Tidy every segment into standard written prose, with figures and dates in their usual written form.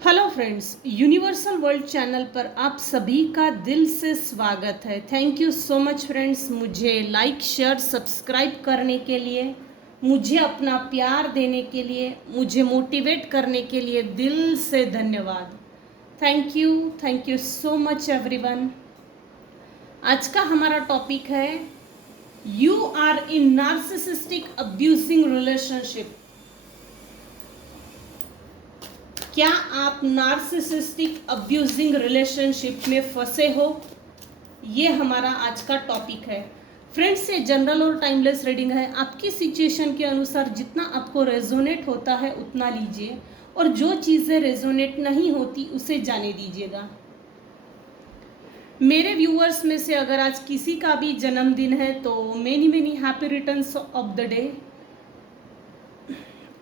Hello friends, universal world channel पर आप सभी का दिल से स्वागत है। Thank you so much friends, मुझे लाइक शेयर सब्सक्राइब करने के लिए, मुझे अपना प्यार देने के लिए, मुझे मोटिवेट करने के लिए दिल से धन्यवाद। Thank you so much everyone. आज का हमारा टॉपिक है you are in narcissistic abusing relationship. क्या आप नार्सिसिस्टिक अब्यूजिंग रिलेशनशिप में फंसे हो? ये हमारा आज का टॉपिक है फ्रेंड्स। ये जनरल और टाइमलेस रीडिंग है। आपकी सिचुएशन के अनुसार जितना आपको रेजोनेट होता है उतना लीजिए, और जो चीज़ें रेजोनेट नहीं होती उसे जाने दीजिएगा। मेरे व्यूअर्स में से अगर आज किसी का भी जन्मदिन है तो many many happy returns of the day.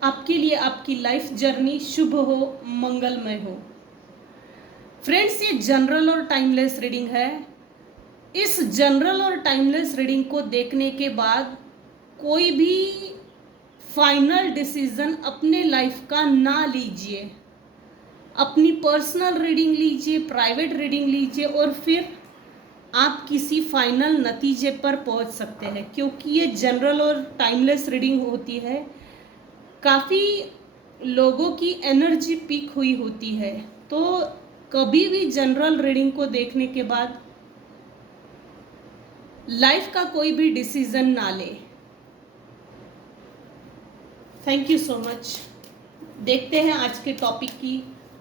आपके लिए आपकी लाइफ जर्नी शुभ हो, मंगलमय हो। फ्रेंड्स, ये जनरल और टाइमलेस रीडिंग है। इस जनरल और टाइमलेस रीडिंग को देखने के बाद कोई भी फाइनल डिसीजन अपने लाइफ का ना लीजिए। अपनी पर्सनल रीडिंग लीजिए, प्राइवेट रीडिंग लीजिए, और फिर आप किसी फाइनल नतीजे पर पहुंच सकते हैं, क्योंकि ये जनरल और टाइमलेस रीडिंग होती है। काफ़ी लोगों की एनर्जी पीक हुई होती है, तो कभी भी जनरल रीडिंग को देखने के बाद लाइफ का कोई भी डिसीजन ना ले। Thank you so much. देखते हैं आज के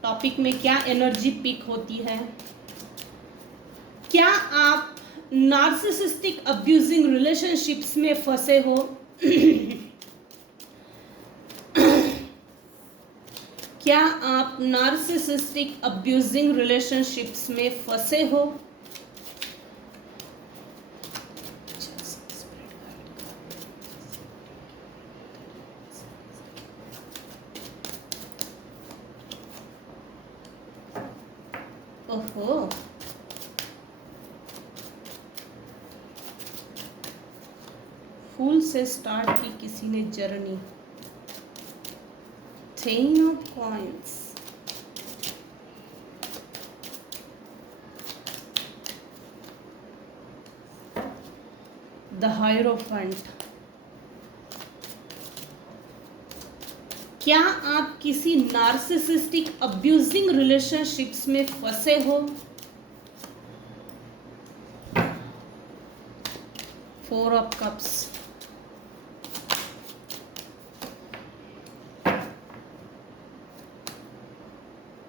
टॉपिक में क्या एनर्जी पीक होती है। क्या आप नार्सिसिस्टिक अब्यूजिंग रिलेशनशिप्स में फंसे हो? क्या आप नार्सिसिस्टिक अब्यूजिंग रिलेशनशिप्स में फंसे हो? ओहो, फूल से स्टार्ट की किसी ने journey. 10 of coins, the hierophant. क्या आप किसी नार्सिसिस्टिक अब्यूजिंग रिलेशनशिप्स में फंसे हो? 4 ऑफ कप्स।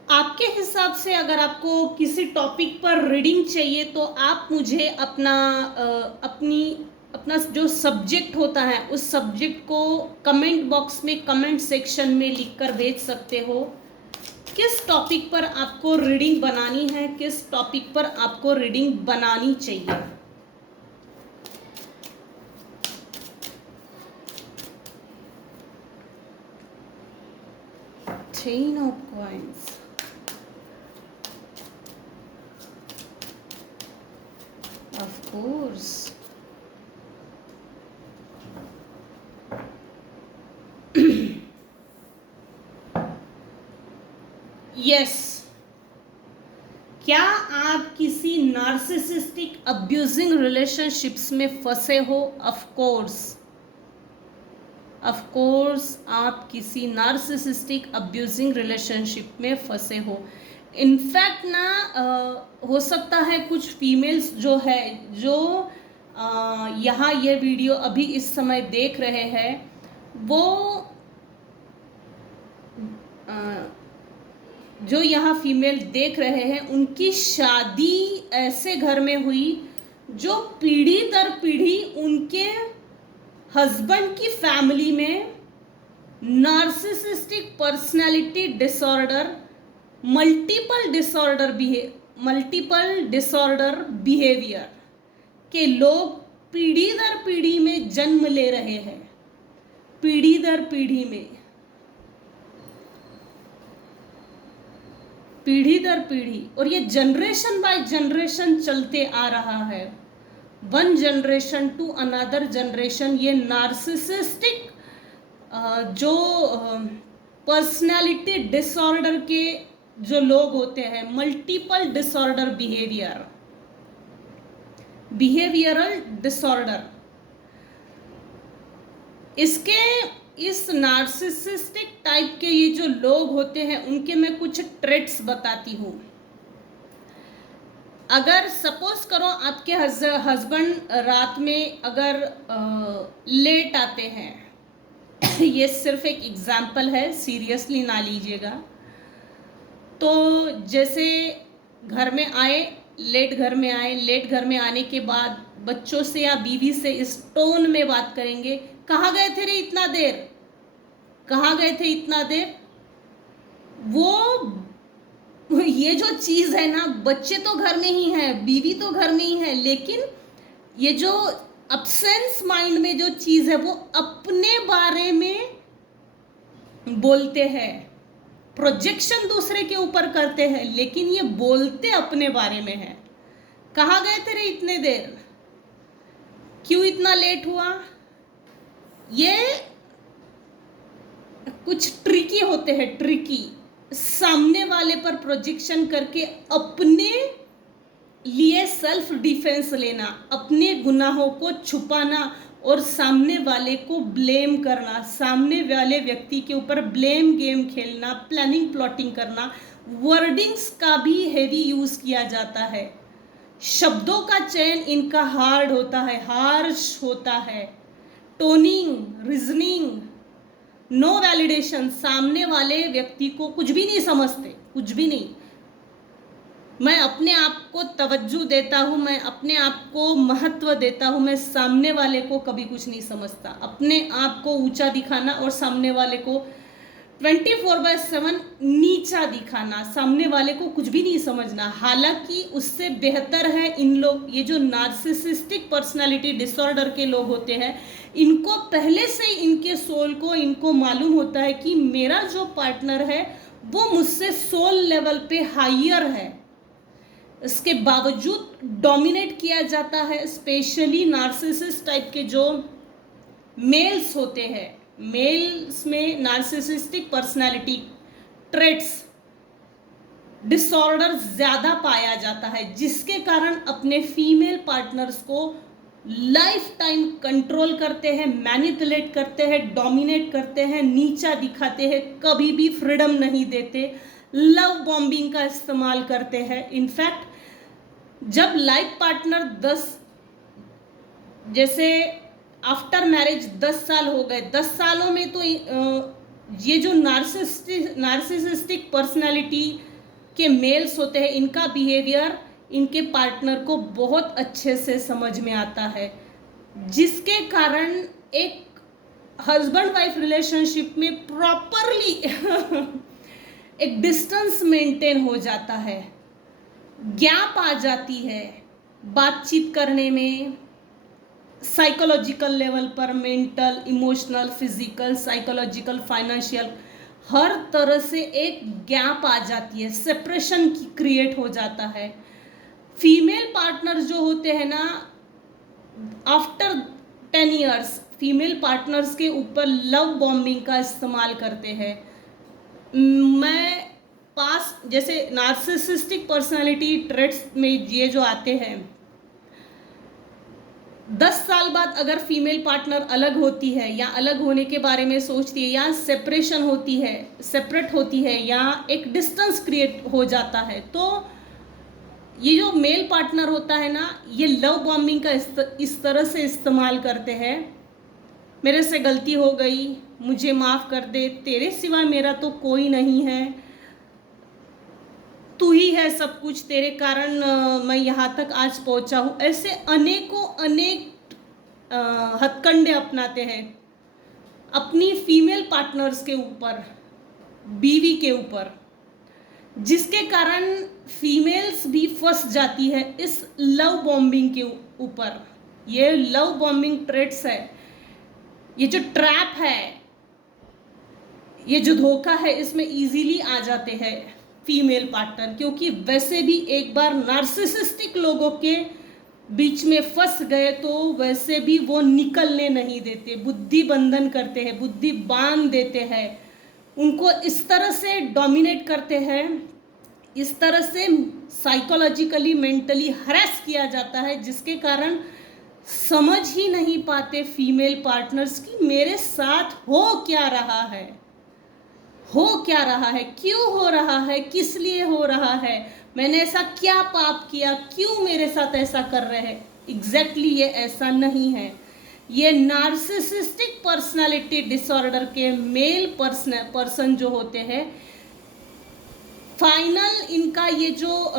आपके हिसाब से अगर आपको किसी टॉपिक पर रीडिंग चाहिए तो आप मुझे अपना जो सब्जेक्ट होता है उस सब्जेक्ट को कमेंट बॉक्स में, कमेंट सेक्शन में लिखकर भेज सकते हो। किस टॉपिक पर आपको रीडिंग बनानी है, किस टॉपिक पर आपको रीडिंग बनानी चाहिए। Ten of coins, of course. Yes, क्या आप किसी नार्सिसिस्टिक अब्यूजिंग रिलेशनशिप्स में फंसे हो? ऑफ कोर्स आप किसी नार्सिसिस्टिक अब्यूजिंग रिलेशनशिप में फंसे हो। इनफैक्ट ना हो सकता है कुछ फीमेल्स जो है, जो यहाँ ये वीडियो अभी इस समय देख रहे हैं, वो जो यहाँ फीमेल देख रहे हैं उनकी शादी ऐसे घर में हुई जो पीढ़ी दर पीढ़ी उनके हस्बैंड की फैमिली में narcissistic personality disorder, multiple disorder behaviour के लोग पीढ़ी दर पीढ़ी में जन्म ले रहे हैं, पीढ़ी दर पीढ़ी में, पीढ़ी दर पीढ़ी, और ये जनरेशन बाय जनरेशन चलते आ रहा है। One generation to another generation ये नार्सिसिस्टिक जो पर्सनालिटी डिसऑर्डर के जो लोग होते हैं, मल्टीपल डिसऑर्डर बिहेवियरल डिसऑर्डर, इसके इस नार्सिसिस्टिक टाइप के ये जो लोग होते हैं उनके मैं कुछ ट्रेट्स बताती हूँ। अगर सपोज करो आपके हस्बैंड रात में अगर लेट आते हैं ये सिर्फ एक एग्जाम्पल है, सीरियसली ना लीजिएगा। तो जैसे घर में आए, लेट घर में आने के बाद बच्चों से या बीवी से इस टोन में बात करेंगे, कहाँ गए थे रे इतना देर, कहाँ गए थे इतना देर। वो ये जो चीज है ना, बच्चे तो घर में ही हैं, बीवी तो घर में ही है, लेकिन ये जो अब्सेंस माइंड में जो चीज है वो अपने बारे में बोलते हैं, प्रोजेक्शन दूसरे के ऊपर करते हैं, लेकिन ये बोलते अपने बारे में है। कहाँ गए थे रे इतने देर, क्यों इतना लेट हुआ। ये कुछ ट्रिकी होते हैं, ट्रिकी, सामने वाले पर प्रोजेक्शन करके अपने लिए सेल्फ डिफेंस लेना, अपने गुनाहों को छुपाना और सामने वाले को ब्लेम करना, सामने वाले व्यक्ति के ऊपर ब्लेम गेम खेलना, प्लानिंग प्लॉटिंग करना। वर्डिंग्स का भी हेवी यूज किया जाता है, शब्दों का चयन इनका हार्ड होता है, हार्श होता है, टोनिंग, रीजनिंग, नो वैलिडेशन, सामने वाले व्यक्ति को कुछ भी नहीं समझते, कुछ भी नहीं। मैं अपने आप को तवज्जो देता हूँ, मैं अपने आप को महत्व देता हूँ, मैं सामने वाले को कभी कुछ नहीं समझता। अपने आप को ऊंचा दिखाना और सामने वाले को 24/7 नीचा दिखाना, सामने वाले को कुछ भी नहीं समझना। हालांकि उससे बेहतर है इन लोग, ये जो नार्सिसिस्टिक पर्सनालिटी डिसऑर्डर के लोग होते हैं, इनको पहले से इनके सोल को इनको मालूम होता है कि मेरा जो पार्टनर है वो मुझसे सोल लेवल पे हायर है, इसके बावजूद डोमिनेट किया जाता है। स्पेशली नार्सिसिस्ट टाइप के जो मेल्स होते हैं, मेल्स में नार्सिसिस्टिक पर्सनालिटी ट्रेट्स डिसऑर्डर ज्यादा पाया जाता है, जिसके कारण अपने फीमेल पार्टनर्स को लाइफ टाइम कंट्रोल करते हैं, मैनिपुलेट करते हैं, डोमिनेट करते हैं, नीचा दिखाते हैं, कभी भी फ्रीडम नहीं देते, लव बॉम्बिंग का इस्तेमाल करते हैं। इनफैक्ट जब लाइफ पार्टनर 10, जैसे आफ्टर मैरिज 10 साल हो गए, 10 सालों में तो ये जो नार्सिसिस्टिक पर्सनालिटी के मेल्स होते हैं, इनका बिहेवियर इनके पार्टनर को बहुत अच्छे से समझ में आता है, जिसके कारण एक हस्बैंड वाइफ रिलेशनशिप में प्रॉपरली एक डिस्टेंस मेंटेन हो जाता है, गैप आ जाती है बातचीत करने में, साइकोलॉजिकल लेवल पर, mental, emotional, physical, psychological, financial, हर तरह से एक गैप आ जाती है, सेपरेशन क्रिएट हो जाता है। फीमेल पार्टनर जो होते हैं ना, आफ्टर 10 इयर्स फीमेल पार्टनर्स के ऊपर लव बॉम्बिंग का इस्तेमाल करते हैं। मैं पास जैसे नार्सिसिस्टिक पर्सनालिटी ट्रेट्स में ये जो आते हैं, 10 साल बाद अगर फीमेल पार्टनर अलग होती है या अलग होने के बारे में सोचती है या सेपरेशन होती है, सेपरेट होती है या एक डिस्टेंस क्रिएट हो जाता है, तो ये जो मेल पार्टनर होता है ना, ये लव बॉम्बिंग का इस तरह से इस्तेमाल करते हैं, मेरे से गलती हो गई, मुझे माफ़ कर दे, तेरे सिवा मेरा तो कोई नहीं है, तू ही है सब कुछ, तेरे कारण मैं यहाँ तक आज पहुँचा हूँ। ऐसे अनेकों अनेक हथकंडे अपनाते हैं अपनी फीमेल पार्टनर्स के ऊपर, बीवी के ऊपर, जिसके कारण फीमेल्स भी फंस जाती है इस लव बॉम्बिंग के ऊपर। ये लव बॉम्बिंग ट्रेट्स है, ये जो ट्रैप है, ये जो धोखा है, इसमें इजीली आ जाते हैं फीमेल पार्टनर, क्योंकि वैसे भी एक बार नार्सिसिस्टिक लोगों के बीच में फंस गए तो वैसे भी वो निकलने नहीं देते, बुद्धि बंधन करते हैं, बुद्धि बांध देते हैं, उनको इस तरह से डोमिनेट करते हैं इस तरह से साइकोलॉजिकली मेंटली हरेस किया जाता है, जिसके कारण समझ ही नहीं पाते फीमेल पार्टनर्स कि मेरे साथ हो क्या रहा है, हो क्या रहा है, क्यों हो रहा है, किस लिए हो रहा है, मैंने ऐसा क्या पाप किया, क्यों मेरे साथ ऐसा कर रहे हैं। एग्जैक्टली ये ऐसा नहीं है। ये नार्सिसिस्टिक पर्सनालिटी डिसऑर्डर के मेल पर्सन जो होते हैं, फाइनल इनका ये जो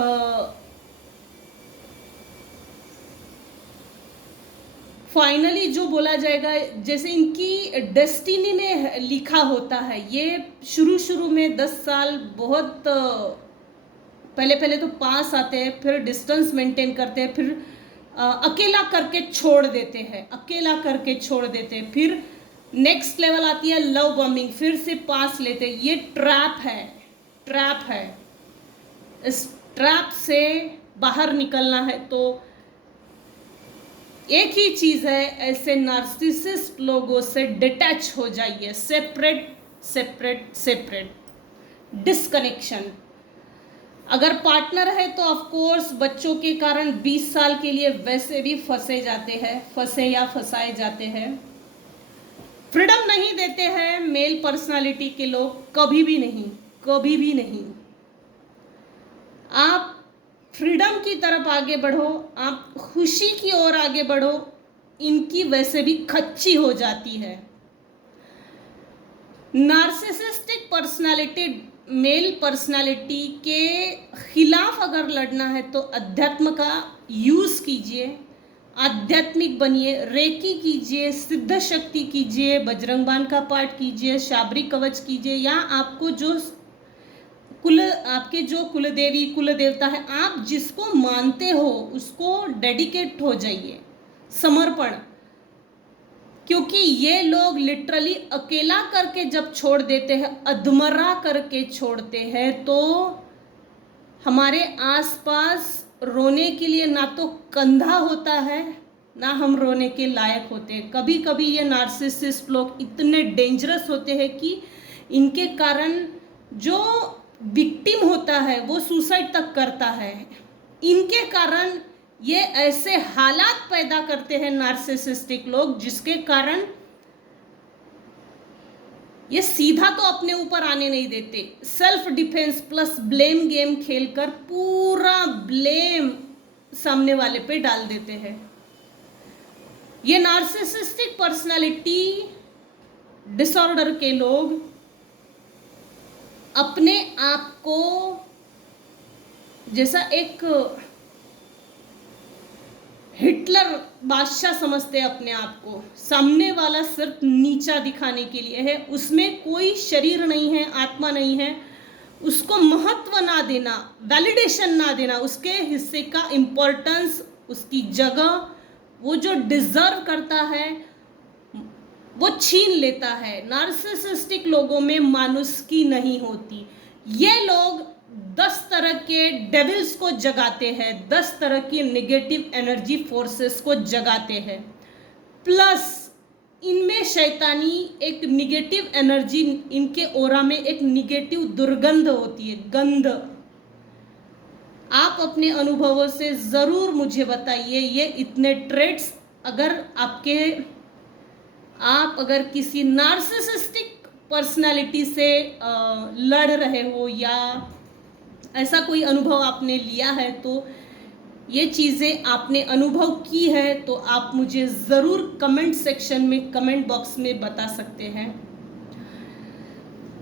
फाइनली जो बोला जाएगा, जैसे इनकी डेस्टिनी में लिखा होता है, ये शुरू में 10 साल बहुत पहले तो पास आते हैं, फिर डिस्टेंस मेंटेन करते हैं, फिर अकेला करके छोड़ देते हैं, फिर नेक्स्ट लेवल आती है लव बॉम्बिंग, फिर से पास लेते हैं। ये ट्रैप है। इस ट्रैप से बाहर निकलना है तो एक ही चीज है, ऐसे नार्सिसिस्ट लोगों से डिटैच हो जाइए, सेपरेट डिस्कनेक्शन। अगर पार्टनर है तो ऑफ कोर्स बच्चों के कारण 20 साल के लिए वैसे भी फंसे या फंसाए जाते हैं। फ्रीडम नहीं देते हैं मेल पर्सनालिटी के लोग, कभी भी नहीं। आप फ्रीडम की तरफ आगे बढ़ो, आप खुशी की ओर आगे बढ़ो, इनकी वैसे भी खच्ची हो जाती है। नार्सिसिस्टिक पर्सनालिटी मेल पर्सनालिटी के खिलाफ अगर लड़ना है तो अध्यात्म का यूज कीजिए, आध्यात्मिक बनिए, रेकी कीजिए, सिद्ध शक्ति कीजिए, बजरंग बाण का पाठ कीजिए, शाबरी कवच कीजिए, या आपको जो आपके जो कुलदेवी कुल देवता है, आप जिसको मानते हो उसको डेडिकेट हो जाइए, समर्पण। क्योंकि ये लोग लिटरली अकेला करके जब छोड़ देते हैं, अधमरा करके छोड़ते हैं, तो हमारे आसपास रोने के लिए ना तो कंधा होता है, ना हम रोने के लायक होते हैं। कभी कभी ये नार्सिसिस्ट लोग इतने डेंजरस होते हैं कि इनके कारण जो विक्टिम होता है वो सुसाइड तक करता है। इनके कारण ये ऐसे हालात पैदा करते हैं नार्सिसिस्टिक लोग, जिसके कारण ये सीधा तो अपने ऊपर आने नहीं देते, self defence plus blame game खेलकर पूरा ब्लेम सामने वाले पे डाल देते हैं। ये नार्सिसिस्टिक पर्सनालिटी डिसऑर्डर के लोग अपने आप को जैसा एक हिटलर बादशाह समझते हैं अपने आप को, सामने वाला सिर्फ नीचा दिखाने के लिए है, उसमें कोई शरीर नहीं है, आत्मा नहीं है, उसको महत्व ना देना, वैलिडेशन ना देना, उसके हिस्से का इम्पोर्टेंस, उसकी जगह, वो जो डिजर्व करता है वो छीन लेता है। नार्सिसिस्टिक लोगों में मानुषकी नहीं होती। ये लोग 10 तरह के डेविल्स को जगाते हैं, 10 तरह की नेगेटिव एनर्जी फोर्सेस को जगाते हैं, प्लस इनमें शैतानी एक निगेटिव एनर्जी, इनके ओरा में एक निगेटिव दुर्गंध होती है, गंध। आप अपने अनुभवों से ज़रूर मुझे बताइए, ये इतने ट्रेड्स अगर आप अगर किसी नार्सिसिस्टिक पर्सनालिटी से लड़ रहे हो या ऐसा कोई अनुभव आपने लिया है, तो ये चीज़ें आपने अनुभव की है तो आप मुझे ज़रूर कमेंट सेक्शन में, कमेंट बॉक्स में बता सकते हैं।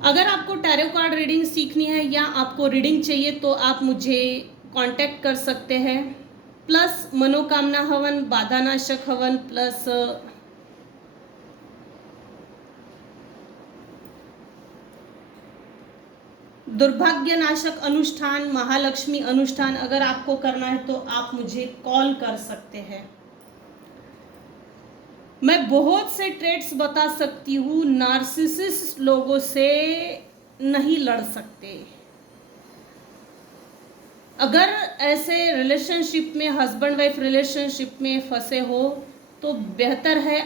अगर आपको टैरो कार्ड रीडिंग सीखनी है या आपको रीडिंग चाहिए तो आप मुझे कांटेक्ट कर सकते हैं। प्लस मनोकामना हवन, बाधानाशक हवन, प्लस दुर्भाग्य नाशक अनुष्ठान, महालक्ष्मी अनुष्ठान अगर आपको करना है तो आप मुझे कॉल कर सकते हैं। मैं बहुत से ट्रेड्स बता सकती हूँ, नार्सिसिस्ट लोगों से नहीं लड़ सकते। अगर ऐसे रिलेशनशिप में, हस्बैंड वाइफ रिलेशनशिप में फंसे हो तो बेहतर है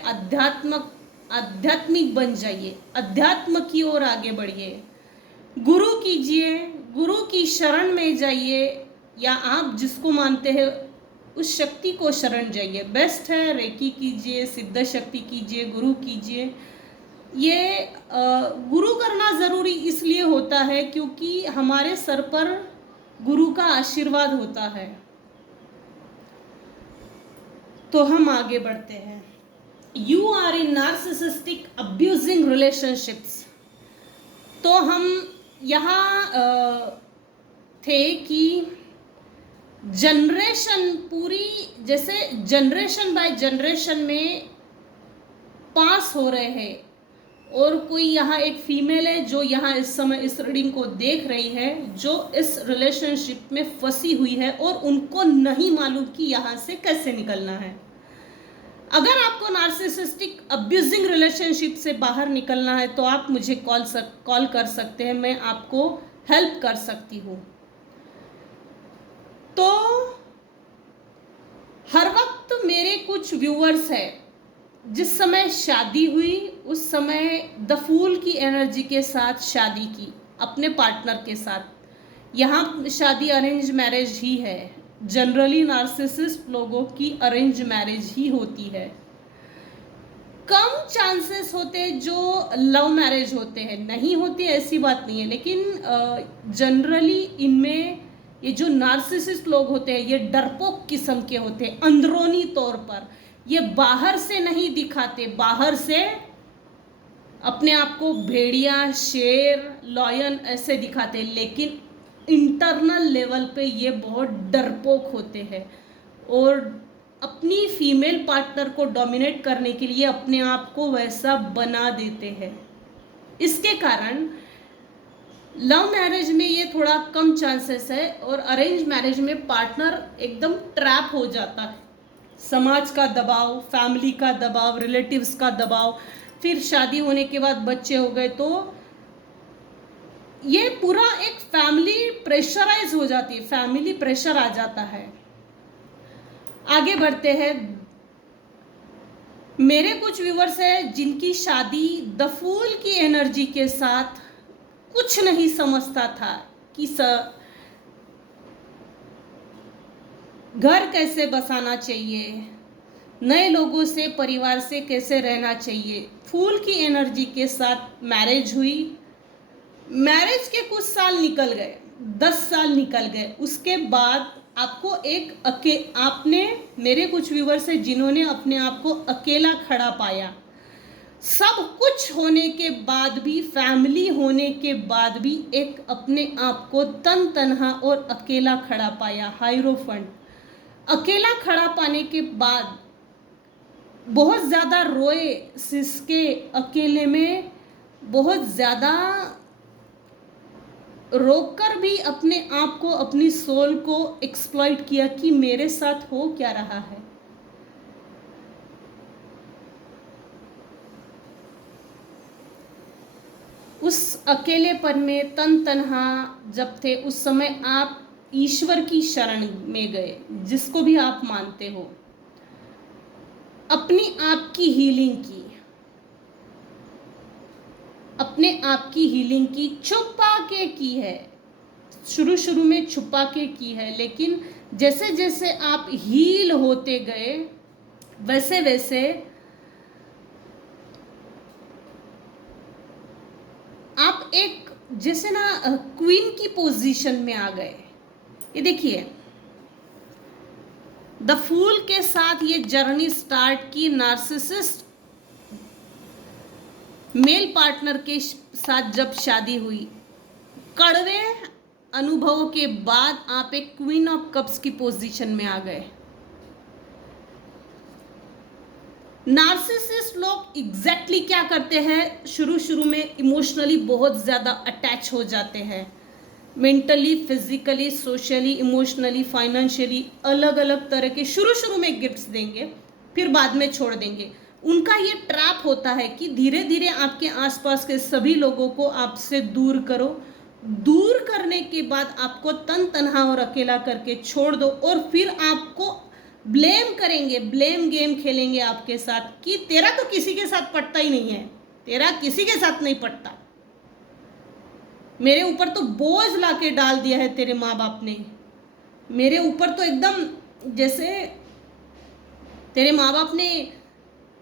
आध्यात्मिक बन जाइए, अध्यात्म की ओर आगे बढ़िए, गुरु कीजिए की शरण में जाइए, या आप जिसको मानते हैं उस शक्ति को शरण जाइए। बेस्ट है रेकी कीजिए, सिद्ध शक्ति कीजिए, गुरु कीजिए। ये गुरु करना ज़रूरी इसलिए होता है क्योंकि हमारे सर पर गुरु का आशीर्वाद होता है। तो हम आगे बढ़ते हैं। You are in narcissistic abusing relationships. तो हम यहाँ थे कि जनरेशन पूरी, जैसे जनरेशन बाय जनरेशन में पास हो रहे हैं, और कोई यहाँ एक फीमेल है जो यहाँ इस समय इस रीडिंग को देख रही है, जो इस रिलेशनशिप में फंसी हुई है और उनको नहीं मालूम कि यहाँ से कैसे निकलना है। अगर आपको नार्सिसिस्टिक अब्यूजिंग रिलेशनशिप से बाहर निकलना है तो आप मुझे कॉल कर सकते हैं, मैं आपको हेल्प कर सकती हूँ। तो हर वक्त मेरे कुछ व्यूअर्स हैं, जिस समय शादी हुई उस समय द फूल की एनर्जी के साथ शादी की अपने पार्टनर के साथ। यहाँ शादी अरेंज मैरिज ही है। जनरली नार्सिसिस्ट लोगों की अरेंज मैरिज ही होती है। कम चांसेस होते हैं जो लव मैरिज होते हैं, नहीं होती ऐसी बात नहीं है, लेकिन जनरली इनमें ये जो नार्सिसिस्ट लोग होते हैं ये डरपोक किस्म के होते हैं। अंदरूनी तौर पर ये बाहर से नहीं दिखाते, बाहर से अपने आप को भेड़िया, शेर, लॉयन ऐसे दिखाते, लेकिन इंटरनल लेवल पे ये बहुत डरपोक होते हैं और अपनी फीमेल पार्टनर को डोमिनेट करने के लिए अपने आप को वैसा बना देते हैं। इसके कारण लव मैरिज में ये थोड़ा कम चांसेस है, और अरेंज मैरिज में पार्टनर एकदम ट्रैप हो जाता है। समाज का दबाव, फैमिली का दबाव, रिलेटिव्स का दबाव, फिर शादी होने के बाद बच्चे हो गए तो ये पूरा एक फैमिली प्रेशराइज हो जाती है, फैमिली प्रेशर आ जाता है। आगे बढ़ते हैं। मेरे कुछ व्यूअर्स हैं जिनकी शादी द फूल की एनर्जी के साथ कुछ नहीं समझता था कि घर कैसे बसाना चाहिए, नए लोगों से, परिवार से कैसे रहना चाहिए। फूल की एनर्जी के साथ मैरिज हुई, मैरिज के कुछ साल निकल गए, 10 साल निकल गए, उसके बाद आपको आपने, मेरे कुछ व्यूअर्स हैं जिन्होंने अपने आप को अकेला खड़ा पाया। सब कुछ होने के बाद भी, फैमिली होने के बाद भी एक अपने आप को तनहा और अकेला खड़ा पाया। हायरोफंट अकेला खड़ा पाने के बाद बहुत ज़्यादा रोए, सिसके, अकेले में बहुत ज़्यादा रोककर भी अपने आप को, अपनी सोल को एक्सप्लॉइट किया कि मेरे साथ हो क्या रहा है। उस अकेलेपन में तनहा जब थे, उस समय आप ईश्वर की शरण में गए, जिसको भी आप मानते हो, अपनी आप की हीलिंग की, अपने आप की हीलिंग की, छुपा के की है। शुरू में छुपा के की है, लेकिन जैसे जैसे आप हील होते गए वैसे वैसे आप एक, जैसे ना, क्वीन की पोजीशन में आ गए। ये देखिए, द फूल के साथ ये जर्नी स्टार्ट की। नार्सिसिस्ट मेल पार्टनर के साथ जब शादी हुई, कड़वे अनुभवों के बाद आप एक क्वीन ऑफ कप्स की पोजीशन में आ गए। नार्सिसिस्ट लोग एग्जैक्टली क्या करते हैं, शुरू में इमोशनली बहुत ज़्यादा अटैच हो जाते हैं, mentally, physically, socially, emotionally, financially, अलग अलग तरह के शुरू में गिफ्ट्स देंगे, फिर बाद में छोड़ देंगे। उनका ये ट्रैप होता है कि धीरे धीरे आपके आसपास के सभी लोगों को आपसे दूर करो, दूर करने के बाद आपको तनहा और अकेला करके छोड़ दो, और फिर आपको ब्लेम करेंगे, ब्लेम गेम खेलेंगे आपके साथ कि तेरा तो किसी के साथ पटता ही नहीं है, तेरा किसी के साथ नहीं पटता। मेरे ऊपर तो बोझ लाके डाल दिया है तेरे माँ बाप ने, मेरे ऊपर तो एकदम जैसे तेरे माँ बाप ने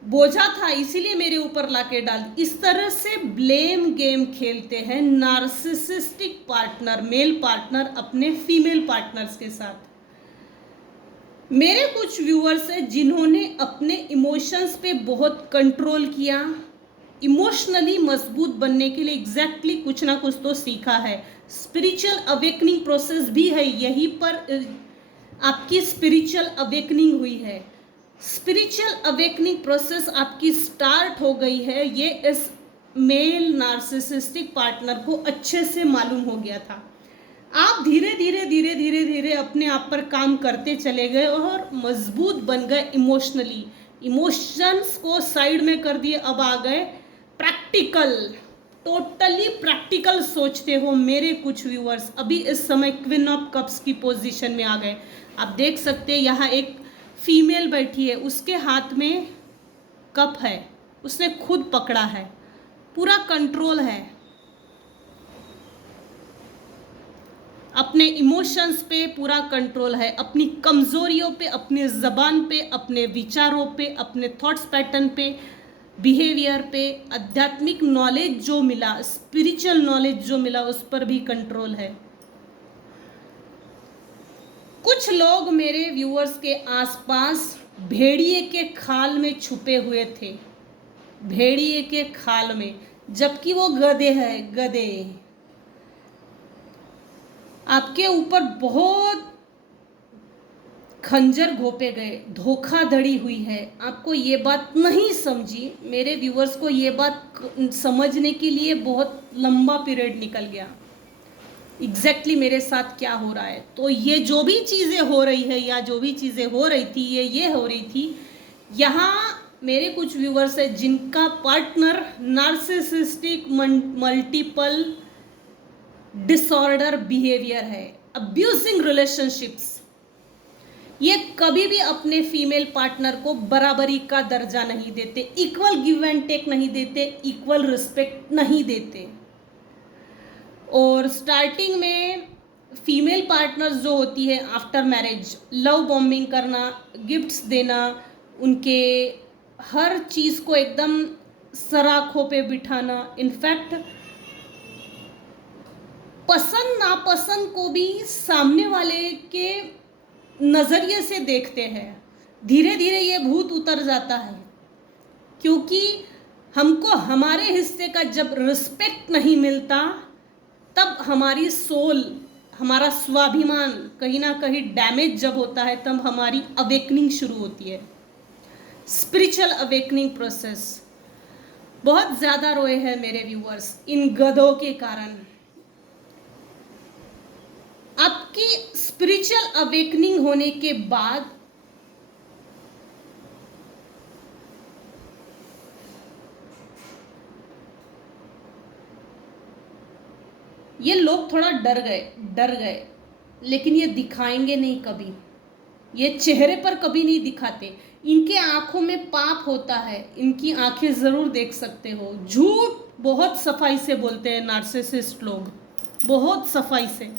बोझा था इसीलिए मेरे ऊपर लाके डाल। इस तरह से ब्लेम गेम खेलते हैं नार्सिसिस्टिक पार्टनर, मेल पार्टनर अपने फीमेल पार्टनर्स के साथ। मेरे कुछ व्यूअर्स हैं जिन्होंने अपने इमोशंस पे बहुत कंट्रोल किया, इमोशनली मजबूत बनने के लिए एग्जैक्टली कुछ ना कुछ तो सीखा है। स्पिरिचुअल अवेकनिंग प्रोसेस भी है, यहीं पर आपकी स्पिरिचुअल अवेकनिंग हुई है। स्पिरिचुअल अवेकनिंग प्रोसेस आपकी स्टार्ट हो गई है, ये इस मेल नार्सिसिस्टिक पार्टनर को अच्छे से मालूम हो गया था। आप धीरे धीरे धीरे धीरे धीरे अपने आप पर काम करते चले गए और मजबूत बन गए इमोशनली। इमोशंस को साइड में कर दिए, अब आ गए प्रैक्टिकल, टोटली प्रैक्टिकल सोचते हो। मेरे कुछ व्यूअर्स अभी इस समय क्वीन ऑफ कप्स की पोजीशन में आ गए। आप देख सकते हैं यहाँ एक फीमेल बैठी है, उसके हाथ में कप है, उसने खुद पकड़ा है, पूरा कंट्रोल है अपने इमोशंस पे, पूरा कंट्रोल है अपनी कमज़ोरियों पे, अपनी ज़बान पे, अपने विचारों पे, अपने थॉट्स पैटर्न पे, बिहेवियर पे। आध्यात्मिक नॉलेज जो मिला, स्पिरिचुअल नॉलेज जो मिला, उस पर भी कंट्रोल है। कुछ लोग मेरे व्यूअर्स के आसपास भेड़िए के खाल में छुपे हुए थे, भेड़िए के खाल में, जबकि वो गधे हैं, गधे। आपके ऊपर बहुत खंजर घोंपे गए, धोखाधड़ी हुई है। आपको ये बात नहीं समझी, मेरे व्यूअर्स को ये बात समझने के लिए बहुत लंबा पीरियड निकल गया एग्जैक्टली मेरे साथ क्या हो रहा है। तो ये जो भी चीज़ें हो रही है या जो भी चीज़ें हो रही थी, ये हो रही थी। यहाँ मेरे कुछ व्यूअर्स है जिनका partner narcissistic multiple disorder behaviour है, अब्यूजिंग रिलेशनशिप्स। ये कभी भी अपने फीमेल पार्टनर को बराबरी का दर्जा नहीं देते, इक्वल गिव एंड टेक नहीं देते, इक्वल रिस्पेक्ट नहीं देते। और स्टार्टिंग में फीमेल पार्टनर्स जो होती है आफ्टर मैरिज लव बॉम्बिंग करना, गिफ्ट्स देना, उनके हर चीज़ को एकदम सराखों पे बिठाना, इनफैक्ट पसंद नापसंद को भी सामने वाले के नज़रिए से देखते हैं। धीरे धीरे ये भूत उतर जाता है, क्योंकि हमको हमारे हिस्से का जब रिस्पेक्ट नहीं मिलता, तब हमारी सोल, हमारा स्वाभिमान कहीं ना कहीं डैमेज जब होता है, तब हमारी अवेकनिंग शुरू होती है, स्पिरिचुअल अवेकनिंग प्रोसेस। बहुत ज़्यादा रोए हैं मेरे व्यूअर्स इन गधों के कारण। आपकी स्पिरिचुअल अवेकनिंग होने के बाद ये लोग थोड़ा डर गए, लेकिन ये दिखाएंगे नहीं कभी, ये चेहरे पर कभी नहीं दिखाते। इनके आंखों में पाप होता है, इनकी आंखें ज़रूर देख सकते हो। झूठ बहुत सफाई से बोलते हैं नार्सिसिस्ट लोग, बहुत सफाई से।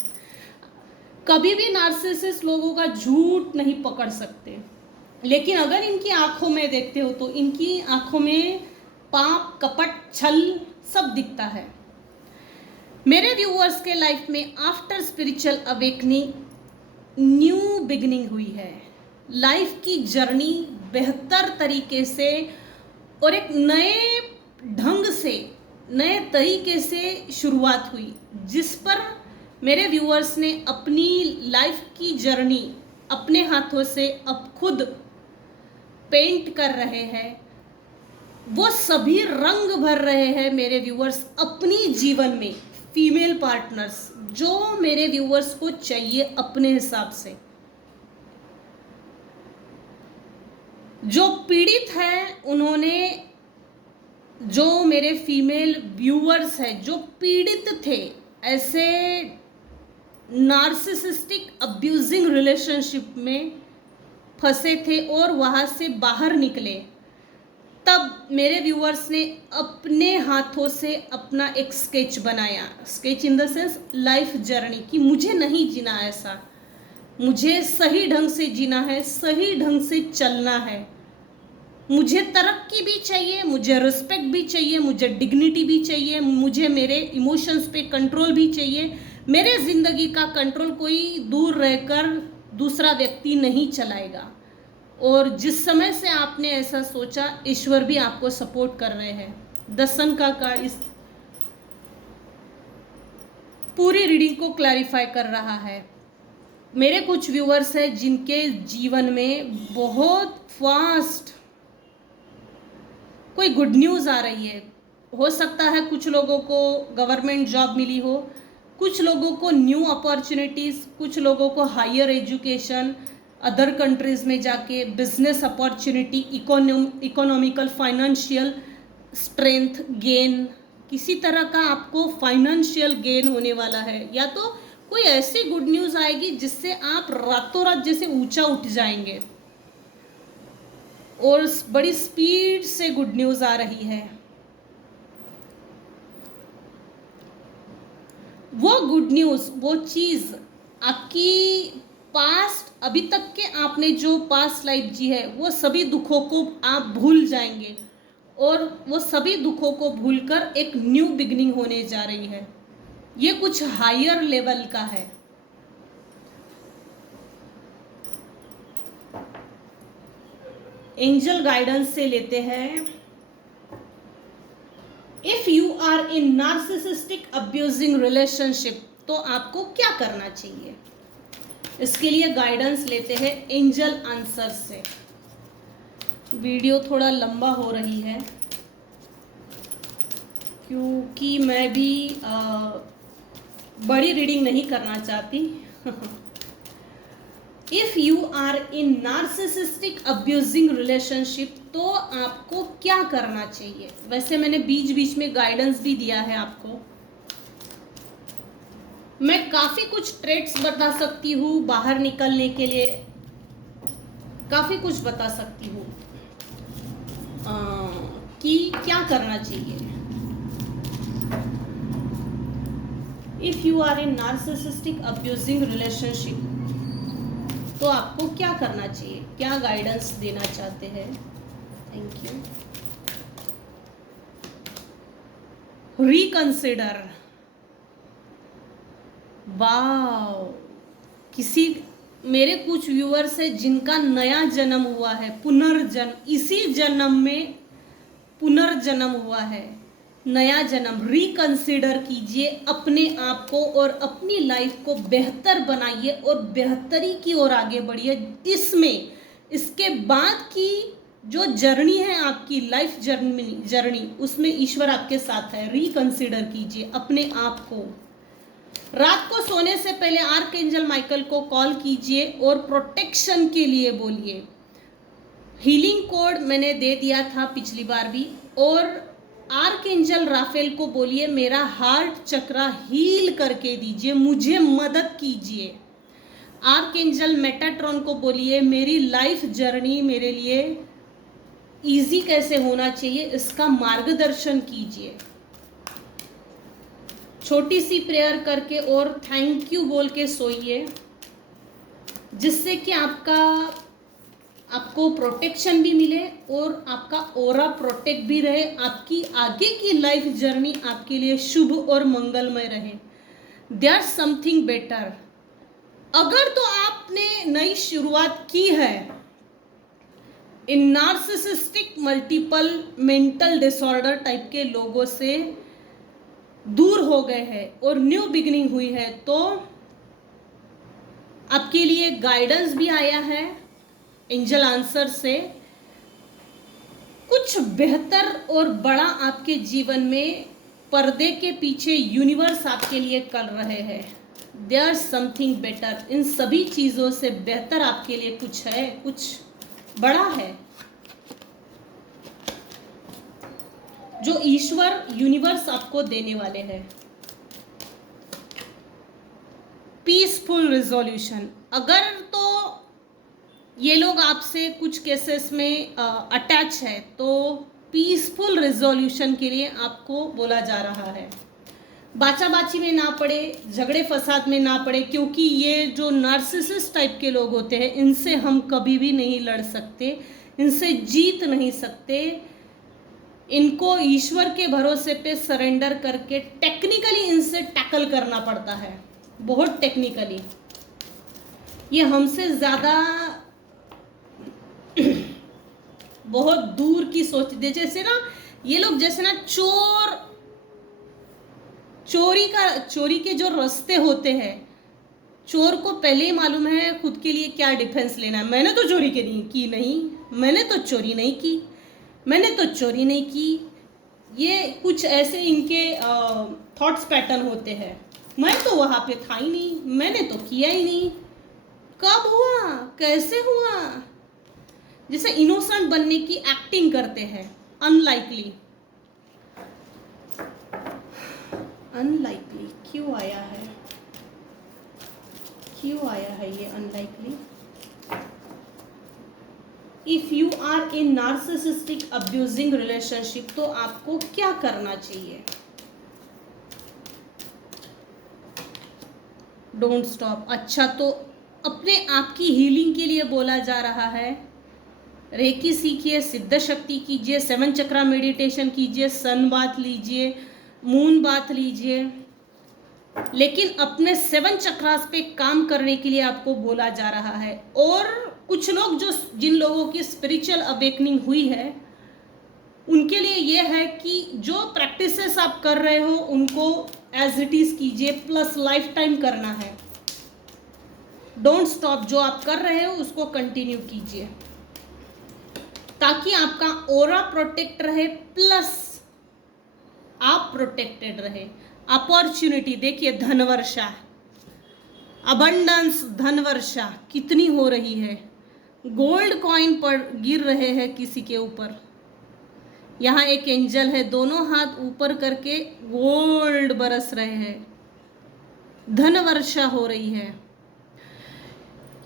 कभी भी नार्सिसिस्ट लोगों का झूठ नहीं पकड़ सकते, लेकिन अगर इनकी आंखों में देखते हो तो इनकी आंखों में पाप, कपट, छल सब दिखता है। मेरे व्यूअर्स के लाइफ में after spiritual awakening new beginning हुई है। लाइफ की जर्नी बेहतर तरीके से और एक नए ढंग से, नए तरीके से शुरुआत हुई, जिस पर मेरे व्यूअर्स ने अपनी लाइफ की जर्नी अपने हाथों से अब खुद पेंट कर रहे हैं। वो सभी रंग भर रहे हैं मेरे व्यूअर्स अपनी जीवन में। फीमेल पार्टनर्स जो मेरे व्यूअर्स को चाहिए अपने हिसाब से, जो पीड़ित हैं उन्होंने, जो मेरे फीमेल व्यूअर्स हैं जो पीड़ित थे, ऐसे नार्सिसिस्टिक अब्यूजिंग रिलेशनशिप में फंसे थे और वहाँ से बाहर निकले, तब मेरे व्यूअर्स ने अपने हाथों से अपना एक स्केच बनाया, sketch in the sense life journey, कि मुझे नहीं जीना ऐसा, मुझे सही ढंग से जीना है, सही ढंग से चलना है, मुझे तरक्की भी चाहिए, मुझे रिस्पेक्ट भी चाहिए, मुझे डिग्निटी भी चाहिए, मुझे मेरे इमोशंस पे कंट्रोल भी चाहिए। मेरे ज़िंदगी का कंट्रोल कोई दूर रहकर दूसरा व्यक्ति नहीं चलाएगा। और जिस समय से आपने ऐसा सोचा, ईश्वर भी आपको सपोर्ट कर रहे हैं। द सन का कार्ड इस पूरी रीडिंग को क्लैरिफाई कर रहा है। मेरे कुछ व्यूअर्स हैं जिनके जीवन में बहुत फास्ट कोई गुड न्यूज़ आ रही है। हो सकता है कुछ लोगों को गवर्नमेंट जॉब मिली हो, कुछ लोगों को न्यू अपॉर्चुनिटीज़, कुछ लोगों को हायर एजुकेशन, अदर कंट्रीज़ में जाके business opportunity, economical financial strength gain, किसी तरह का आपको फाइनेंशियल गेन होने वाला है, या तो कोई ऐसी गुड न्यूज़ आएगी जिससे आप रातों रात जैसे ऊंचा उठ जाएंगे। और बड़ी स्पीड से गुड न्यूज़ आ रही है। वो गुड न्यूज़, वो चीज़ आपकी पास्ट, अभी तक के आपने जो पास्ट लाइफ जी है, वो सभी दुखों को आप भूल जाएंगे और वो सभी दुखों को भूलकर एक न्यू बिगनिंग होने जा रही है। ये कुछ हायर लेवल का है। एंजल गाइडेंस से लेते हैं, if you are in narcissistic abusing relationship, तो आपको क्या करना चाहिए। इसके लिए गाइडेंस लेते हैं एंजल आंसर से। वीडियो थोड़ा लंबा हो रही है क्योंकि मैं भी बड़ी रीडिंग नहीं करना चाहती। If you are in narcissistic abusing relationship, तो आपको क्या करना चाहिए। वैसे मैंने बीच बीच में गाइडेंस भी दिया है आपको। मैं काफ़ी कुछ ट्रेट्स बता सकती हूँ बाहर निकलने के लिए, काफ़ी कुछ बता सकती हूँ कि क्या करना चाहिए। If you are in narcissistic abusing relationship, तो आपको क्या करना चाहिए, क्या गाइडेंस देना चाहते हैं। Thank you. रिकंसिडर, वाओ, किसी मेरे कुछ व्यूअर्स है जिनका नया जन्म हुआ है, पुनर्जन्म, इसी जन्म में पुनर्जन्म हुआ है, नया जन्म। रिकंसिडर कीजिए अपने आप को और अपनी लाइफ को बेहतर बनाइए और बेहतरी की ओर आगे बढ़िए। इसमें इसके बाद की जो जर्नी है आपकी लाइफ जर्नी, उसमें ईश्वर आपके साथ है। रिकंसिडर कीजिए अपने आप को। रात को सोने से पहले आर्कएंजल माइकल को कॉल कीजिए और प्रोटेक्शन के लिए बोलिए। हीलिंग कोड मैंने दे दिया था पिछली बार भी। और आर्कएंजल राफेल को बोलिए मेरा हार्ट चक्रा हील करके दीजिए, मुझे मदद कीजिए। आर्कएंजल मेटाट्रॉन को बोलिए मेरी लाइफ जर्नी मेरे लिए इजी कैसे होना चाहिए, इसका मार्गदर्शन कीजिए। छोटी सी प्रेयर करके और थैंक यू बोल के सोइए, जिससे कि आपको प्रोटेक्शन भी मिले और आपका ऑरा प्रोटेक्ट भी रहे, आपकी आगे की लाइफ जर्नी आपके लिए शुभ और मंगलमय रहे। There something better. अगर तो आपने नई शुरुआत की है, इन narcissistic multiple mental disorder type के लोगों से दूर हो गए हैं और न्यू बिगिनिंग हुई है, तो आपके लिए गाइडेंस भी आया है एंजल आंसर से। कुछ बेहतर और बड़ा आपके जीवन में पर्दे के पीछे यूनिवर्स आपके लिए कर रहे हैं। There something better. इन सभी चीज़ों से बेहतर आपके लिए कुछ है, कुछ बड़ा है जो ईश्वर यूनिवर्स आपको देने वाले हैं। Peaceful resolution. अगर तो ये लोग आपसे कुछ केसेस में अटैच है, तो पीसफुल रिजोल्यूशन के लिए आपको बोला जा रहा है। बाचा बाची में ना पड़े, झगड़े फसाद में ना पड़े, क्योंकि ये जो नार्सिसिस्ट टाइप के लोग होते हैं इनसे हम कभी भी नहीं लड़ सकते, इनसे जीत नहीं सकते। इनको ईश्वर के भरोसे पे सरेंडर करके टेक्निकली इनसे टैकल करना पड़ता है, बहुत टेक्निकली। ये हमसे ज़्यादा बहुत दूर की सोचते, जैसे ना ये लोग जैसे ना चोरी के जो रास्ते होते हैं, चोर को पहले ही मालूम है खुद के लिए क्या डिफेंस लेना है। मैंने तो चोरी की नहीं, मैंने तो चोरी नहीं की, मैंने तो चोरी नहीं की। ये कुछ ऐसे इनके थॉट्स पैटर्न होते हैं। मैं तो वहाँ पे था ही नहीं, मैंने तो किया ही नहीं, कब हुआ, कैसे हुआ, जैसे इनोसेंट बनने की एक्टिंग करते हैं। अनलाइकली क्यों आया है, ये unlikely? If you are in narcissistic abusing relationship, तो आपको क्या करना चाहिए? Don't stop. अच्छा, तो अपने आप की हीलिंग के लिए बोला जा रहा है। रेकी सीखिए, सिद्ध शक्ति कीजिए, 7 चक्रा मेडिटेशन कीजिए, सन बाथ लीजिए, मून बाथ लीजिए, लेकिन अपने 7 चक्रास पे काम करने के लिए आपको बोला जा रहा है। और कुछ लोग जिन लोगों की स्पिरिचुअल अवेकनिंग हुई है उनके लिए ये है कि जो प्रैक्टिसेस आप कर रहे हो उनको एज इट इज कीजिए, प्लस लाइफ टाइम करना है। डोंट स्टॉप, जो आप कर रहे हो उसको कंटिन्यू कीजिए ताकि आपका ऑरा प्रोटेक्ट रहे, प्लस आप प्रोटेक्टेड रहे। अपॉर्चुनिटी देखिए, धनवर्षा, अबंडेंस, धनवर्षा कितनी हो रही है। गोल्ड कॉइन पर गिर रहे हैं किसी के ऊपर। यहाँ एक एंजल है, दोनों हाथ ऊपर करके गोल्ड बरस रहे हैं, धनवर्षा हो रही है।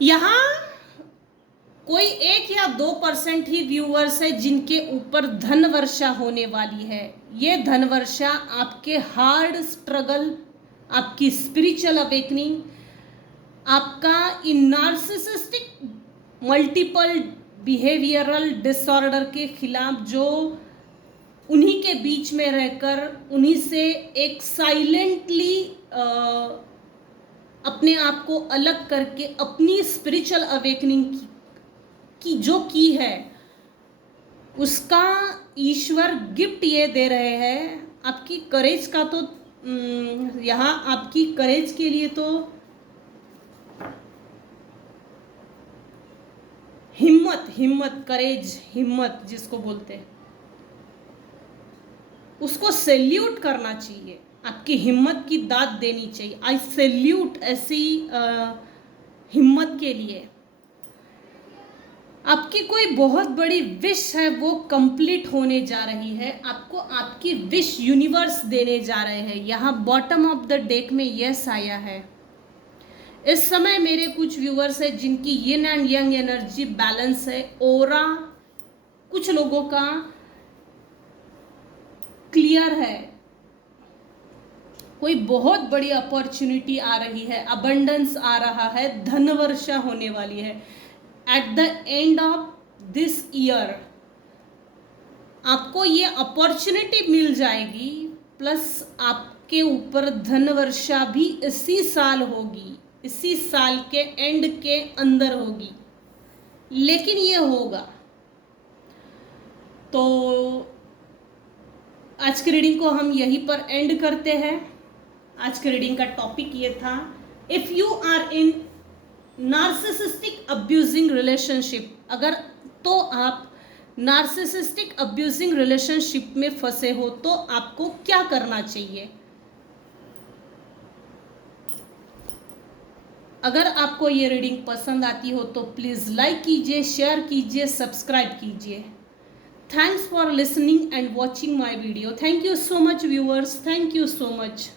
यहाँ कोई 1 या 2% ही व्यूअर्स है जिनके ऊपर धन वर्षा होने वाली है। ये धन वर्षा आपके हार्ड स्ट्रगल, आपकी स्पिरिचुअल अवेकनिंग, आपका इन नार्सिसिस्टिक मल्टीपल बिहेवियरल डिसऑर्डर के खिलाफ, जो उन्हीं के बीच में रहकर उन्हीं से एक साइलेंटली अपने आप को अलग करके अपनी स्पिरिचुअल अवेकनिंग की जो की है, उसका ईश्वर गिफ्ट ये दे रहे हैं। आपकी करेज का तो यहाँ आपकी करेज के लिए तो हिम्मत, करेज, हिम्मत जिसको बोलते हैं, उसको सैल्यूट करना चाहिए। आपकी हिम्मत की दाद देनी चाहिए। आई सैल्यूट ऐसी हिम्मत के लिए। आपकी कोई बहुत बड़ी विश है, वो कंप्लीट होने जा रही है। आपको आपकी विश यूनिवर्स देने जा रहे हैं। यहाँ बॉटम ऑफ द डेक में यस आया है। इस समय मेरे कुछ व्यूअर्स हैं जिनकी yin and young energy balance है। ओरा कुछ लोगों का क्लियर है। कोई बहुत बड़ी अपॉर्चुनिटी आ रही है, अबंडेंस आ रहा है, धनवर्षा होने वाली है। At the end of this year आपको ये अपॉर्चुनिटी मिल जाएगी, प्लस आपके ऊपर धनवर्षा भी इसी साल होगी, इसी साल के एंड के अंदर होगी, लेकिन ये होगा। तो आज की रीडिंग को हम यहीं पर एंड करते हैं। आज के रीडिंग का टॉपिक ये था, if you are in narcissistic abusing relationship, अगर तो आप नार्सिसिस्टिक अब्यूजिंग रिलेशनशिप में फंसे हो तो आपको क्या करना चाहिए। अगर आपको ये रीडिंग पसंद आती हो तो प्लीज़ लाइक कीजिए, शेयर कीजिए, सब्सक्राइब कीजिए। Thanks for listening and watching my video. Thank you so much viewers, thank you so much.